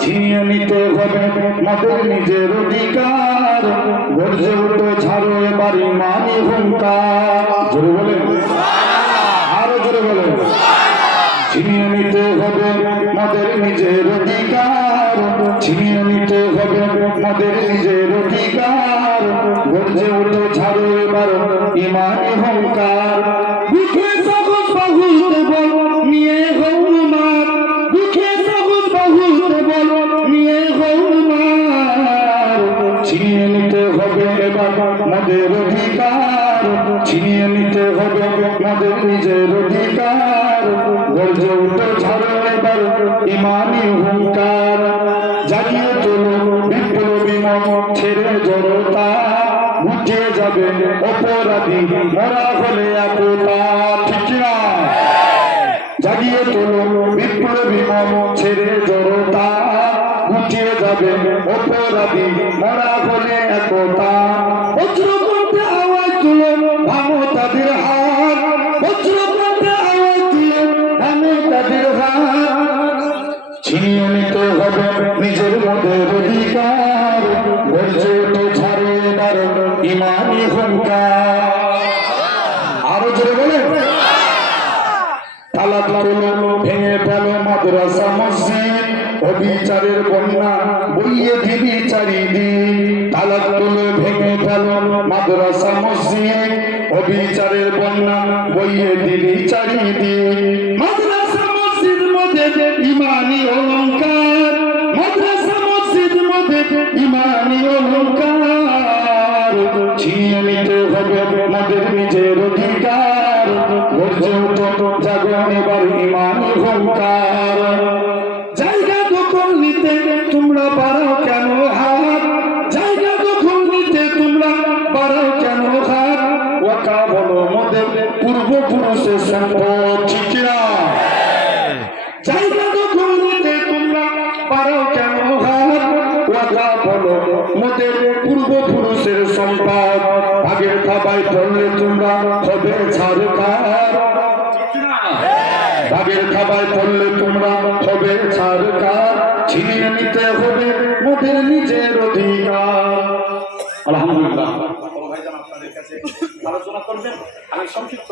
ছিনিয়ে নিতে হবে মদের নিজের অধিকার। গর্জে উঠে, ছাড়ো এবার ইমানি হুঙ্কার। জোরে বলেন। আরও জোরে বলেন। ছিনিয়ে নিতে হবে মদের নিজের অধিকার। ছিনিয়ে নিতে হবে মদের নিজের অধিকার। গর্জে উঠে, ছাড়ো এবার ইমানি হুঙ্কার। মদের অধিকার ছিনিয়ে নিতে হবে। মদের নিজের অধিকার উঠে ইমানি হুঙ্কার। বিপ্লবী ছেড়ে জড়তা উঠে যাবে অপরাধী, মরা হলে একতা, ঠিক না জাগিয়ে বিপ্লবী ছেড়ে জড়তা গুটিয়ে যাবে অপরাধী, মরা হলে একতা ছিনিয়ে নিতে হবে নিজের মধ্যে অধিকার গর্জে উঠে ছাড়ে এবার ইমানি হুঙ্কার। আরও জোরে বলে তালা তুলো ভেঙে ফেলো মাদ্রাসা মসজিদ, অবিচারের বন্যা বইয়ে দিবি চারিদিন। তালা তুলো ভেঙে ফেলো মাদ্রাসা মসজিদ, অবিচারের বন্যা বইয়ে দিবি চারিদিন। ইমানি অলঙ্কার ছিনিয়ে নিতে হবে আমাদের নিজের অধিকার। গর্জে উঠো জাগরণ এবার ইমানি হুঙ্কার জায়গা দখল নিতে তোমরা পারো কেন হাত? জায়গা দখল নিতে তোমরা পারো কেন হাত? ওয়াকা বলো, মোদের পূর্বপুরুষের সম্পদ, ঠিক মোদের পূর্বপুরুষের সম্পদ। আগের খাবাই পড়লে তোমরা হবে ছাড়কার। বাগের খাবার পড়লে তোমরা হবে ছাড়কার। ছিনিয়ে নিতে হবে মোদের নিজের অধিকার। আলহামদুলিল্লাহ। আপনাদের কাছে আলোচনা করবেন আমি সংক্ষিপ্ত